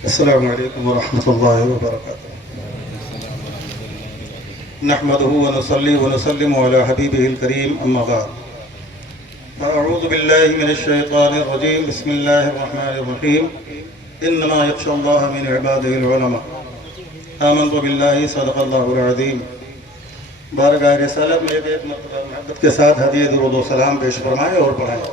अस्सलामु अलैकुम वरहमतुल्लाहि वबरकातुहू। नहमदुहु व नुसल्ली व नुसल्लिमु अला हबीबिहिल करीम, अम्मा बाद। अऊज़ु बिल्लाहि मिनश शैतानिर रजीम, बिस्मिल्लाहिर रहमानिर रहीम। इन्नमा यख्शल्लाह मिन इबादिहिल उलमा। आमन्तु बिल्लाहि सदक़ल्लाहुल अज़ीम। बारगाह रिसालत में एक मरतबा मोहब्बत के साथ हदीये दुरूद व सलाम पेश फरमाएं और पढ़ाएं।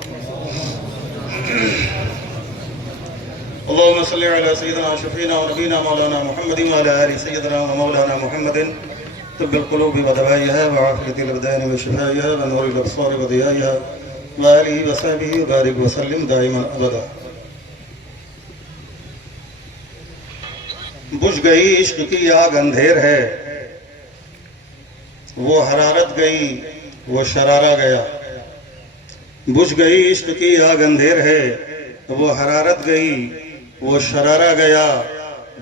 अल्लाहुम्मा सल्लि अला सय्यिदिना शफीना व नबीना मौलाना मुहम्मदिन व अला आलि सय्यिदिना व मौलाना मुहम्मदिन तिब्बिल क़ुलूबि व दवाइहा व आफ़ियतिल अबदानि व शिफ़ाइहा व नूरिल अब्सारि व दियाइहा व आलिहि व सहबिहि व बारिक व सल्लिम दाइमन अबदा। बुझ गई इश्क की आग, अंधेर है वो हरारत गई, वो शरारा गया। बुझ गई इश्क की आग, अंधेर है वो हरारत गई, वो शरारा गया।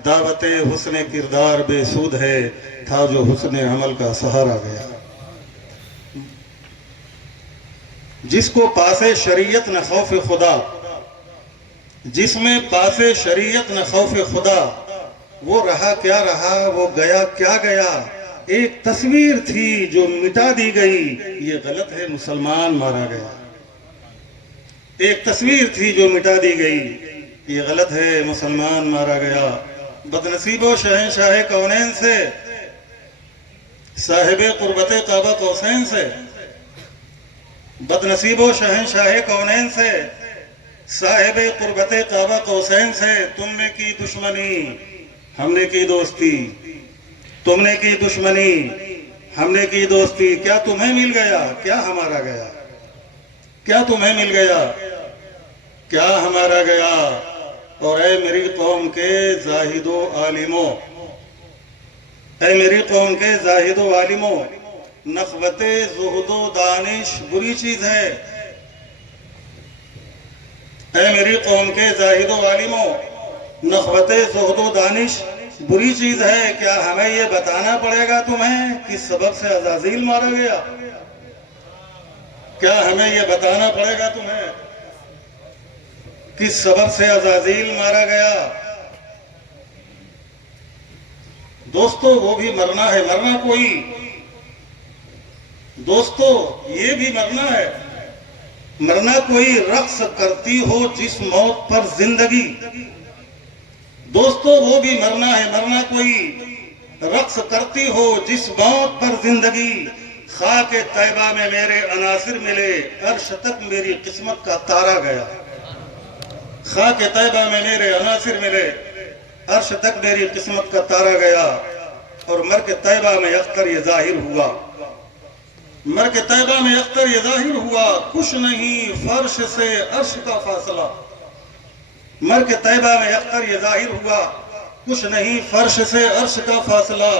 दावते हुस्ने किरदार बेसूद है, था जो हुस्ने अमल का सहारा गया। जिसको पासे शरीयत न खौफ खुदा, जिसमें पासे शरीयत न खौफ खुदा, वो रहा क्या रहा, वो गया क्या गया। एक तस्वीर थी जो मिटा दी गई, ये गलत है मुसलमान मारा गया। एक तस्वीर थी जो मिटा दी गई, ये गलत है मुसलमान मारा गया। बदनसीबो शहंशाह कौनैन से, साहिबे कुर्बते काबा कौसैन से। बदनसीबो शहंशाह कौनैन से, साहिबे कुर्बते काबा कौसैन से। तुमने की दुश्मनी हमने की दोस्ती, तुमने की दुश्मनी हमने की दोस्ती। क्या तुम्हें मिल गया, क्या हमारा गया। क्या तुम्हें मिल गया, क्या हमारा गया। और ऐ मेरी कौम के जाहिदो आलिमो, ऐ मेरी कौम के जाहिदो आलिमो, नखवते ज़ुहदो दानिश बुरी चीज है। ऐ मेरी कौम के जाहिदो आलिमो, नखवते ज़ुहदो दानिश बुरी चीज है। क्या हमें ये बताना पड़ेगा तुम्हें किस सबब से अज़ाज़ील मारा गया। क्या हमें ये बताना पड़ेगा तुम्हें किस सबब से अज़ाज़ील मारा गया। दोस्तों वो भी मरना है, मरना कोई। दोस्तों ये भी मरना है, मरना कोई। रक्स करती हो जिस मौत पर जिंदगी, दोस्तों वो भी मरना है, मरना कोई। रक्स करती हो जिस मौत पर जिंदगी। खाके तैबा में मेरे अनासिर मिले, अर्श तक मेरी किस्मत का तारा गया। खाके तैबा में मेरे अनासिर मिले, अर्श तक मेरी किस्मत का तारा गया। और मर के तैबा में अख्तर ये जाहिर हुआ, मर के तैबा में अख्तर ये जाहिर हुआ। कुछ नहीं फर्श से अर्श का फासला, मर के तैबा में अख्तर ये जाहिर हुआ। कुछ नहीं फर्श से अर्श का फासला।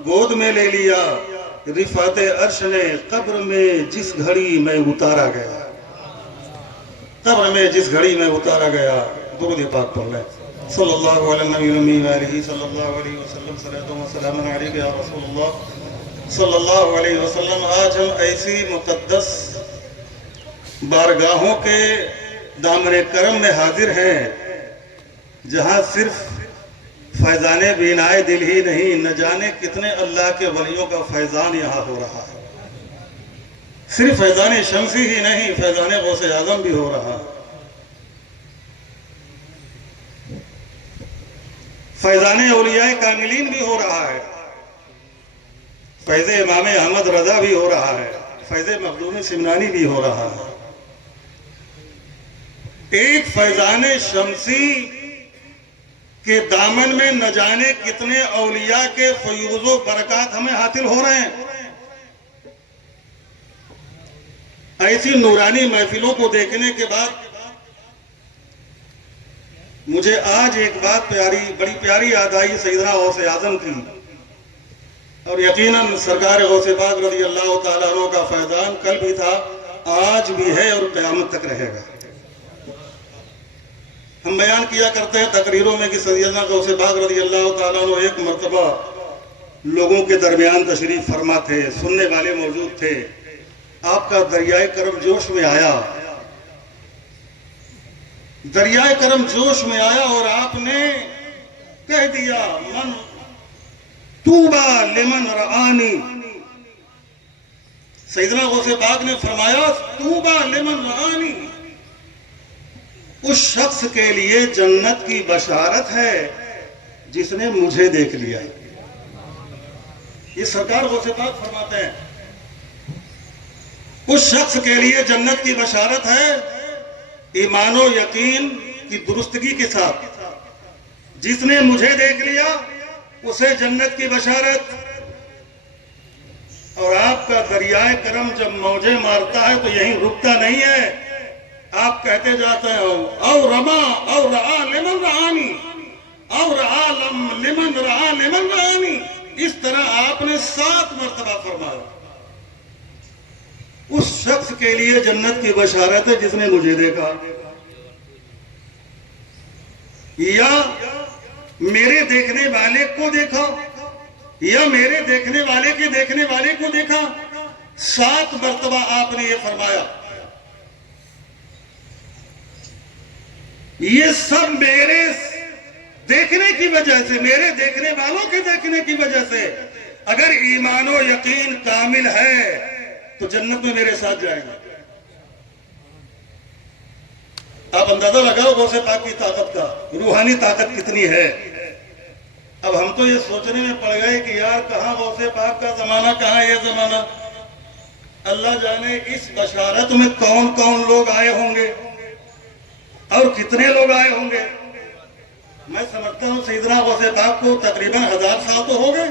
गोद में ले लिया रिफाते अर्श ने, कब्र में जिस घड़ी मैं उतारा गया, कब्र में जिस घड़ी में उतारा गया। दुरूद पाक पढ़ लें। सल्लल्लाहु अलैहि सल्लल्लाहु अलैहि वसल्लम, सलातो व सलाम अलैका या रसूलल्लाह सल्लल्लाहु अलैहि वसल्लम। आज हम ऐसी मुक़द्दस बारगाहों के दामने करम में हाजिर हैं जहां सिर्फ फैजाने बीनाए दिल ही नहीं, न जाने कितने अल्लाह के वलियों का फैजान यहाँ हो रहा है। सिर्फ फैजाने शमसी ही नहीं, फैजाने गौसे आजम भी हो रहा है। फैजाने औलियाए कामिलीन भी हो रहा है। फैज़े इमाम अहमद रजा भी हो रहा है। फैज़े मखदूम सिमनानी भी हो रहा है। एक फैजाने शमसी के दामन में न जाने कितने औलिया के फयूज़ो बरकत हमें हासिल हो रहे हैं। ऐसी नूरानी महफिलों को देखने के बाद मुझे आज एक बात बड़ी प्यारी याद आई सैयदना गौसे आजम की। और यकीनन सरकार गौसे पाक रज़ी अल्लाह तआला अन्हु का फैज़ान कल भी था, आज भी है और क़यामत तक रहेगा। हम बयान किया करते हैं तकरीरों में कि सैयदना गौसे पाक रज़ी अल्लाह तआला अन्हु एक मरतबा लोगों के दरमियान तशरीफ फरमा थे, सुनने वाले मौजूद थे। आपका दरियाए करम जोश में आया, दरियाए करम जोश में आया और आपने कह दिया मन तूबा लिमन रआनी। सैयदना गौसे पाक ने फरमाया तूबा लिमन रआनी, उस शख्स के लिए जन्नत की बशारत है जिसने मुझे देख लिया। ये सरकार गौसे पाक फरमाते हैं उस शख्स के लिए जन्नत की बशारत है ईमान और यकीन की दुरुस्तगी के साथ, जिसने मुझे देख लिया उसे जन्नत की बशारत। और आपका दरियाए करम जब मौजे मारता है तो यहीं रुकता नहीं है, आप कहते जाते हो और रमा और रआ लिमन रआनी और रआ लिमन रआ लिमन रआनी। इस तरह आपने 7 मरतबा फरमाया उस शख्स के लिए जन्नत की बशारत है जिसने मुझे देखा, या मेरे देखने वाले को देखा, या मेरे देखने वाले के देखने वाले को देखा। 7 मरतबा आपने ये फरमाया। ये सब मेरे देखने की वजह से, मेरे देखने वालों के देखने की वजह से। अगर ईमान और यकीन कामिल है तो जन्नत में मेरे साथ जाएंगे। आप अंदाजा लगाओ गौसे पाक की ताकत का, रूहानी ताकत कितनी है। अब हम तो ये सोचने में पड़ गए कि यार कहां गौसे पाक का जमाना, कहां ये जमाना। अल्लाह जाने इस बशारत में कौन कौन लोग आए होंगे और कितने लोग आए होंगे। मैं समझता हूं सैयदना गौसे पाक को तकरीबन 1000 साल तो हो गए,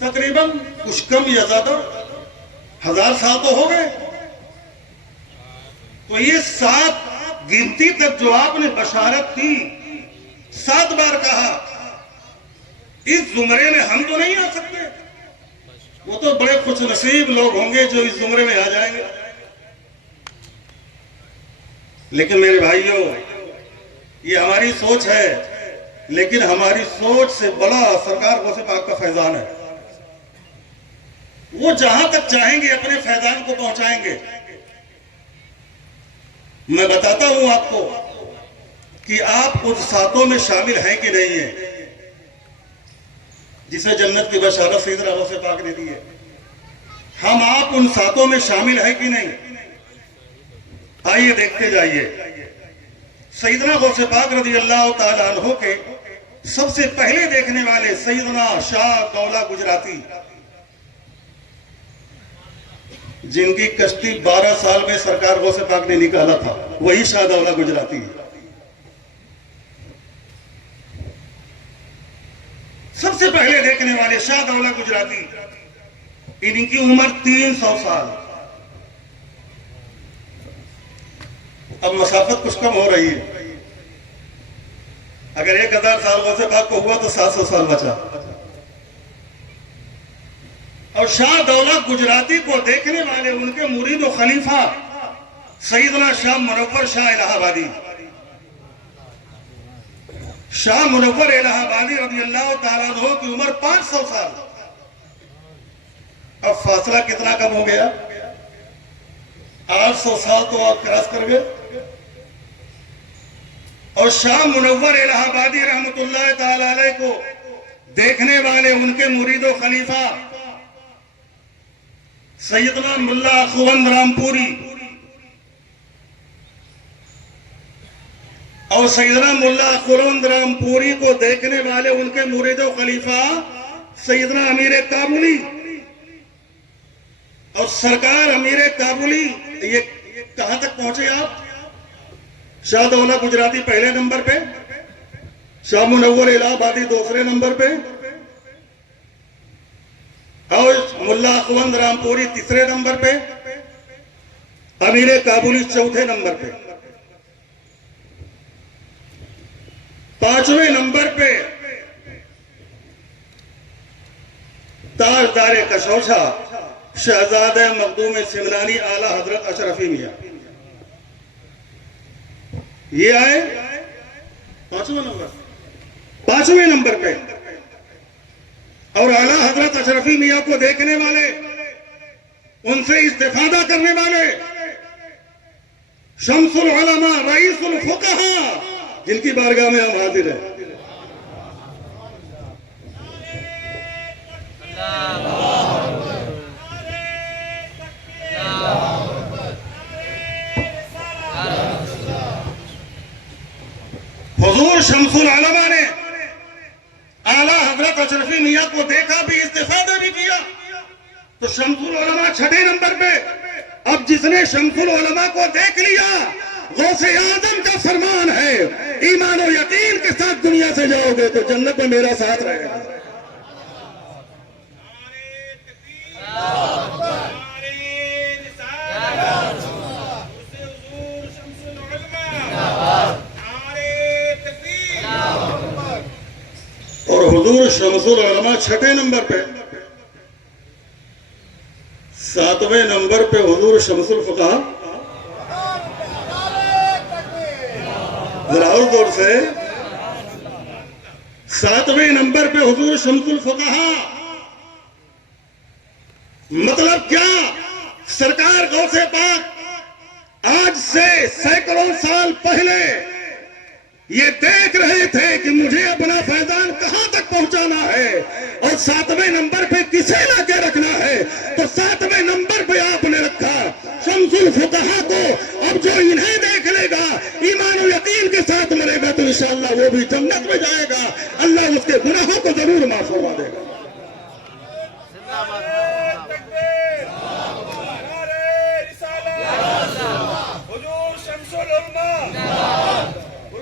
तकरीबन, कुछ कम या ज्यादा 1000 साल तो हो गए। तो ये 7 गिनती तक जो आपने बशारत की, 7 बार कहा, इस जुमरे में हम तो नहीं आ सकते। वो तो बड़े खुश नसीब लोग होंगे जो इस जुमरे में आ जाएंगे। लेकिन मेरे भाइयों, ये हमारी सोच है, लेकिन हमारी सोच से बड़ा सरकार गौसे पाक का फैजान है। वो जहां तक चाहेंगे अपने फैजान को पहुंचाएंगे। मैं बताता हूं आपको कि आप उन 7 में शामिल हैं कि नहीं है जिसे जन्नत की बशारत सैयदना गौसे पाक ने दी है। हम आप उन 7 में शामिल है कि नहीं, आइए देखते जाइए। सैयदना गौसे पाक रज़ी अल्लाह ताला अन्हु के सबसे पहले देखने वाले सैयदना शाह दौला गुजराती, जिनकी कश्ती 12 साल में सरकार गौसे पाक ने निकाला था, वही शाह दौला गुजराती। सबसे पहले देखने वाले शाह दौला गुजराती, इनकी उम्र 300 साल। अब मसाफत कुछ कम हो रही है। अगर 1000 साल गौसे पाक को हुआ तो 700 साल बचा। और शाह दौला गुजराती को देखने वाले उनके मुरीद और खलीफा सैयदना शाह मुनव्वर शाह इलाहाबादी, शाह मुनव्वर इलाहाबादी रज़ी अल्लाह ताला अन्हु की उम्र 500 साल। अब फासला कितना कम हो गया, 800 साल तो आप क्रॉस कर गए। और शाह मुनव्वर इलाहाबादी रहमतुल्लाह ताला अलैह को देखने वाले उनके मुरीद और खलीफा सैयदना मुल्ला खुवंद रामपुरी और सैयदना मुल्ला खुवंद रामपुरी को देखने वाले उनके मुरीद और खलीफा सैयदना अमीर काबुली। और सरकार अमीर काबुली, ये कहां तक पहुंचे आप। शाह दौला गुजराती पहले नंबर पे, शाह मुनव्वर इलाहाबादी दूसरे नंबर पे, और मुल्ला खुवंद रामपुरी तीसरे नंबर पे, अमीर काबुली चौथे नंबर पे। 5वें नंबर पे ताजदारे कशौशा शहजादे मखदूम सिमरानी आला हजरत अशरफी मियां, ये आए 5वें नंबर पे। और आला हजरत अशरफी मियां को देखने वाले, उनसे इस्तिफादा करने वाले शम्सुल उलमा रईसुल फुक़हा, जिनकी बारगाह में हम हाजिर हैं, हुजूर शम्सुल उलमा ने आला हजरत अशरफी मियां को देखा भी, इस्तिफादा भी किया। तो शम्सुल उलमा 6 नंबर पे। अब जिसने शम्सुल उलमा को देख लिया, गौसे आजम का फरमान है, ईमान और यकीन के साथ दुनिया से जाओगे तो जन्नत में मेरा साथ रहेगा। और हुजूर शम्सुल उलमा 6 नंबर पे। 7वें नंबर पे हुजूर शम्सुल फुक़हा, जरा और जोर से, 7वें नंबर पे हुजूर शम्सुल फुक़हा। मतलब क्या? सरकार गौसे पाक आज से सैकड़ों साल पहले ये देख रहे थे कि मुझे अपना फैजान कहां तक पहुंचाना है और 7वें नंबर पे किसे लाके रखना है। तो 7वें नंबर पे आपने रखा शम्सुल फुक़हा को। अब जो इन्हें देख लेगा, ईमान और यकीन के साथ मरेगा, तो इंशाअल्लाह वो भी जन्नत में जाएगा। अल्लाह उसके गुनाहों को जरूर माफ फरमा देगा।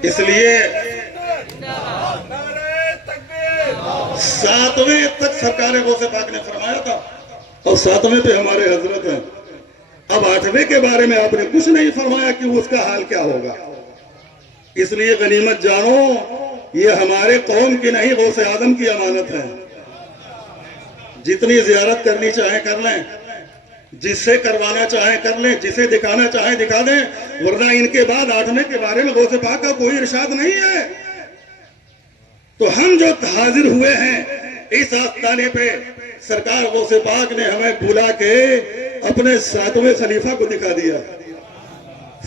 इसलिए 7वें तक सरकार गौसे पाक ने फरमाया था और 7वें पे हमारे हजरत हैं। अब 8वें के बारे में आपने कुछ नहीं फरमाया कि उसका हाल क्या होगा। इसलिए गनीमत जानो, ये हमारे कौम की नहीं, गौसे आजम की अमानत है। जितनी जियारत करनी चाहे कर लें, जिससे करवाना चाहे कर लें, जिसे दिखाना चाहे दिखा दें, वरना इनके बाद 8वें के बारे में गौसे पाक का कोई इरशाद नहीं है। तो हम जो हाजिर हुए हैं इस आस्थाने पे, सरकार गौसे पाक ने हमें बुला के अपने 7वें खलीफा को दिखा दिया,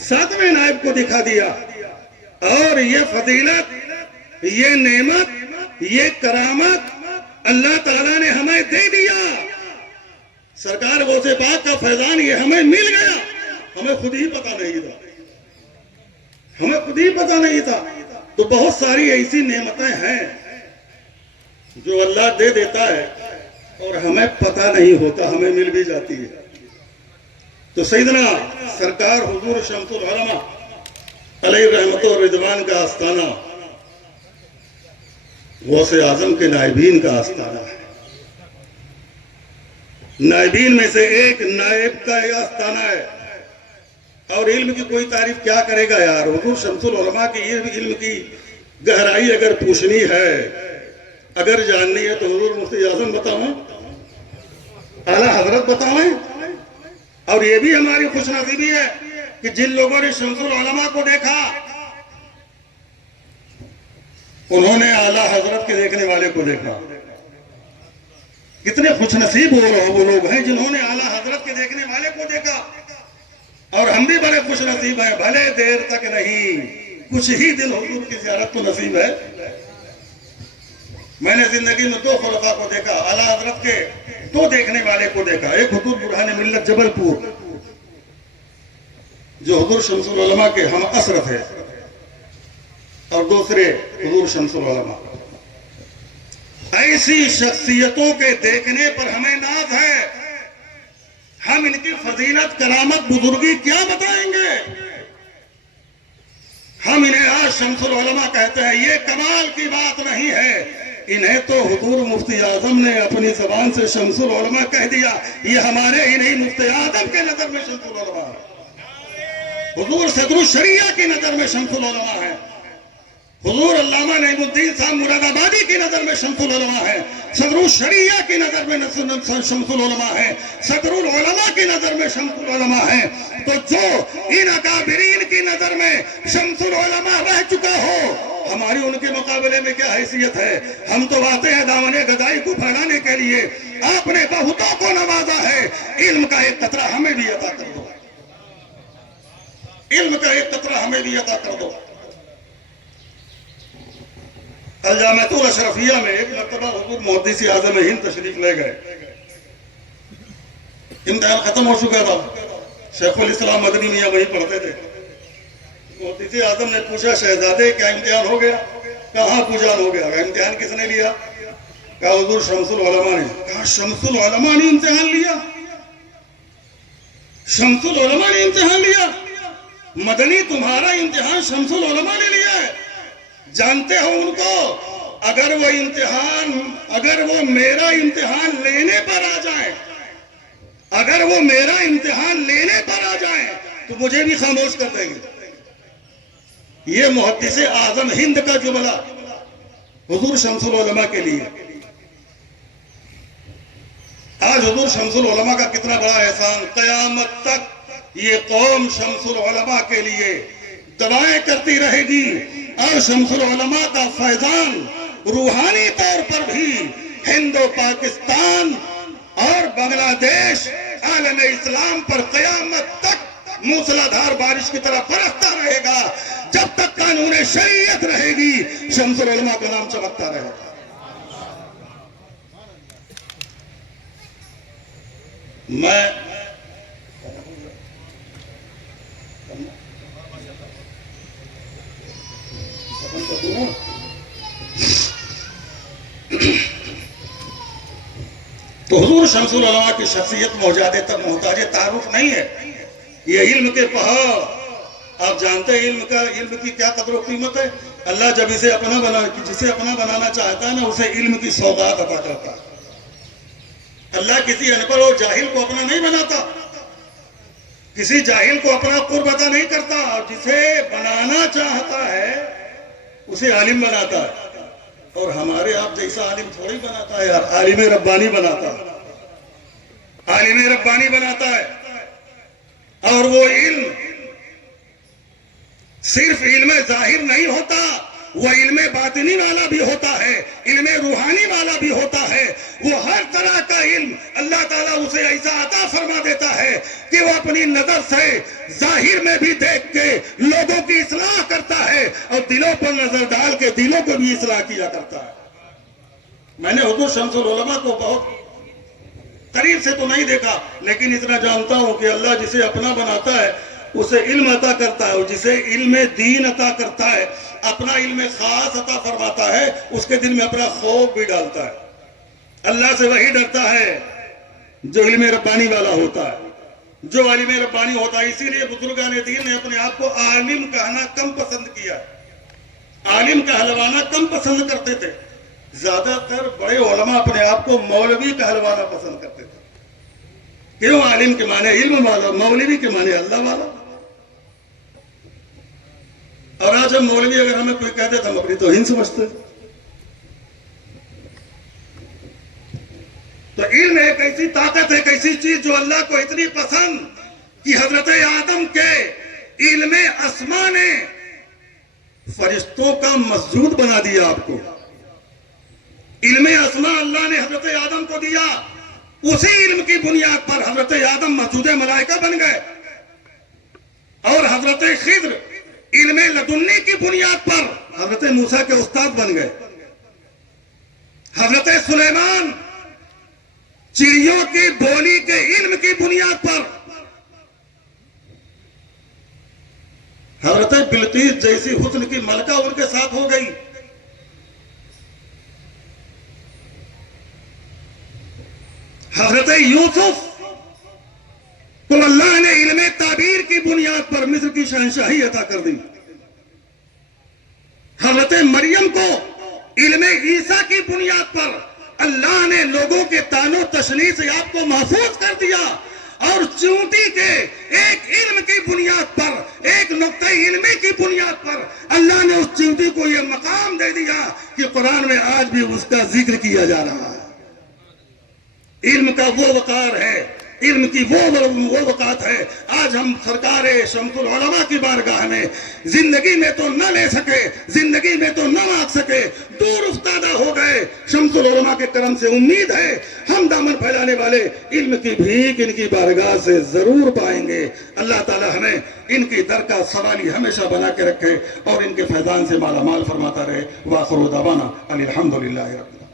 7वें नायब को दिखा दिया। और ये फजीलत, ये नेमत, ये करामत अल्लाह ताला ने हमें दे दिया। सरकार गौसे पाक का फैजान ये हमें मिल गया, हमें खुद ही पता नहीं था, हमें खुद ही पता नहीं था। तो बहुत सारी ऐसी नेमतें हैं जो अल्लाह दे देता है और हमें पता नहीं होता, हमें मिल भी जाती है। तो सैयदना सरकार हुजूर शम्सुल उलमा अलैहि रहमत और रिजवान का आस्थाना गौसे आजम के नायबीन का आस्थाना है। नायबीन में से एक नायब का आस्थाना है। और इल्म की कोई तारीफ क्या करेगा यार। हुजूर शम्सुल उलमा की इल्म की गहराई अगर पूछनी है, अगर जाननी है, तो हुजूर मुफ्ती आजम बतावें, आला हजरत बतावें। और ये भी हमारी खुशनसीबी है कि जिन लोगों ने शम्सुल उलमा को देखा, उन्होंने आला हजरत के देखने वाले को देखा। कितने खुशनसीब वो लोग हैं जिन्होंने आला हजरत के देखने वाले को देखा। और हम भी बड़े खुशनसीब हैं, भले देर तक नहीं, कुछ ही दिन हुजूर की ज़ियारत को नसीब है। मैंने जिंदगी में 2 खुलफा को देखा, आला हजरत के 2 देखने वाले को देखा। एक हुजूर बुरहान मिल्लत जबलपुर, जो हुजूर शम्सुल उलमा के हम असर थे, और दूसरे हुजूर शम्सुल उलमा। ऐसी शख्सियतों के देखने पर हमें नाज है। हम इनकी फजीलत, करामत, बुजुर्गी क्या बताएंगे। हम इन्हें आज शम्सुल उलमा कहते हैं, ये कमाल की बात नहीं है। इन्हें तो हुजूर मुफ्ती आजम ने अपनी जबान से शम्सुल उलमा कह दिया। ये हमारे ही नहीं, मुफ्ती आजम के नजर में शम्सुल उलमा है। हुजूर सदरुल शरिया की नजर में शम्सुल उलमा है। हुजूर अल्लामा नईमुद्दीन साहब मुरादाबादी की नजर में शम्सुल उलमा है। सदरुल शरिया की नजर में शम्सुल उलमा है। सदरुल उलमा की नजर में शम्सुल उलमा है। तो जो इन अकाबिरीन की नजर में शम्सुल उलमा रह चुका हो, हमारी उनके मुकाबले में क्या हैसियत है। हम तो आते हैं दामने गदाई को फैलाने के लिए। आपने बहुतों को नवाजा है, इल्म का एक कतरा हमें भी अता कर दो, इल्म का एक कतरा हमें भी अता कर दो। अल-जामिअतुल अशरफिया में एक मरतबा हुजूर मुहद्दिस आज़म हिंद तशरीफ ले गए। इम्तिहान खत्म हो चुका था, शेखुल इस्लाम मदनी मियां वहीं पढ़ते थे। मुहद्दिस आज़म ने पूछा, शहजादे क्या इम्तिहान हो गया? कहाँ पूजान हो गया? इम्तिहान किसने लिया? कहा हुजूर शम्सुल उलमा ने। कहा शम्सुल उलमा ने इम्तिहान लिया? शम्सुल उलमा ने इम्तिहान लिया? मदनी तुम्हारा इम्तिहान शम्सुल उलमा ने लिया है? जानते हो उनको? अगर वो मेरा इम्तिहान लेने पर आ जाए, अगर वो मेरा इम्तिहान लेने पर आ जाए तो मुझे भी खामोश कर देंगे। ये मुहद्दिस आज़म हिंद का जुमला हुजूर शम्सुल उलमा के लिए। आज हुजूर शम्सुल उलमा का कितना बड़ा एहसान, क़यामत तक ये कौम शम्सुल उलमा के लिए दुआएं करती रहेगी और शम्सुल उलमा का फैजान रूहानी तौर पर भी हिंदो पाकिस्तान और बांग्लादेश आलम इस्लाम पर क़यामत तक मूसलाधार बारिश की तरह बरसता रहेगा। जब तक कानून शरीयत रहेगी शम्सुल उलमा का नाम चमकता रहेगा। मैं तो हुजूर शम्सुल उलमा की शख्सियत मौजादे तक मोहताज तारुफ नहीं है। ये इल्म के पहाड़, आप जानते हैं इल्म की क्या कदर और कीमत है। अल्लाह जब जिसे अपना बनाना चाहता है ना, उसे इल्म की सौगात अता करता है। अल्लाह किसी अनपढ़ और जाहिल को अपना नहीं बनाता, किसी जाहिल को अपना कुर्ब अता नहीं करता, और जिसे बनाना चाहता है उसे आलिम बनाता है। और हमारे आप जैसा आलिम थोड़ी बनाता है यार, आलिम रब्बानी बनाता है, आलिम रब्बानी बनाता है। और वो इल्म सिर्फ इल्म जाहिर नहीं होता, वो इल्म बातिनी वाला भी होता है, इल्म रूहानी वाला भी होता है। वो हर तरह का इल्म अल्लाह ताला उसे ऐसा अता फरमा देता है कि वो अपनी नजर से जाहिर में भी देख के लोगों की इस्लाह करता है और दिलों पर नजर डाल के दिलों को भी इस्लाह किया करता है। मैंने हुजूर शम्सुल उलमा को बहुत करीब से तो नहीं देखा, लेकिन इतना जानता हूं कि अल्लाह जिसे अपना बनाता है उसे इल्म अता करता है, और जिसे इल्म दीन अता करता है, अपना इल्म खास अता फरमाता है, उसके दिल में अपना खौफ भी डालता है। अल्लाह से वही डरता है जो इल्म रब्बानी वाला होता है, जो आलिम रब्बानी होता है। इसीलिए बुजुर्गान दीन ने अपने आप को आलिम कहना कम पसंद किया, आलिम कहलवाना कम पसंद करते थे। ज्यादातर बड़े उलमा अपने आप को मौलवी कहलवाना पसंद करते थे। क्यों? आलिम के माने इल्म वाला, मौलवी के माने अल्लाह वाला। और आज हम मौलवी अगर हमें कोई कहते तो हम अपनी तौहीन समझते। तो इल्म एक ऐसी ताकत है, एक ऐसी चीज जो अल्लाह को इतनी पसंद कि हजरत आदम के इल्म अस्मा ने फरिश्तों का मस्जूद बना दिया। आपको इल्म अस्मा अल्लाह ने हजरत आदम को दिया, उसी इल्म की बुनियाद पर हजरत आदम मस्जूद मलाइका बन गए, और हजरत खिद्र इल्म लदुन्नी की बुनियाद पर हजरत मूसा के उस्ताद बन गए। हजरत सुलेमान चिड़ियों की बोली के इल्म की बुनियाद पर हजरत बिल्कीस जैसी हुस्न की मलका उनके साथ हो गई। हजरत यूसुफ तो अल्लाह ने इल्म ताबीर की बुनियाद पर मिस्र की शहंशाही अता कर दी। हजरत मरियम को इल्म ईसा की बुनियाद पर अल्लाह ने लोगों के तानो तशनी से आपको महफूज कर दिया, और चूंटी के एक इल्म की बुनियाद पर, एक नुक्ते इल्मी की बुनियाद पर अल्लाह ने उस चूंटी को यह मकाम दे दिया कि कुरान में आज भी उसका जिक्र किया जा रहा है। इल्म का वो वकार है इल्म की वो वक़ात है। आज हम सरकार शम्सुल उलमा की बारगाह में जिंदगी में तो न ले सके, जिंदगी में तो न मांग सके, दूर उफ्तादा हो गए। शम्सुल उलमा के करम से उम्मीद है हम दामन फैलाने वाले इल्म की भीख इनकी बारगाह से जरूर पाएंगे। अल्लाह ताला हमें इनकी दर का सवाली हमेशा बना के रखे और इनके फैजान से माला माल फरमाता रहे। वाखिर दावाना अनिल हम्दुलिल्लाहि रब्बिल आलमीन।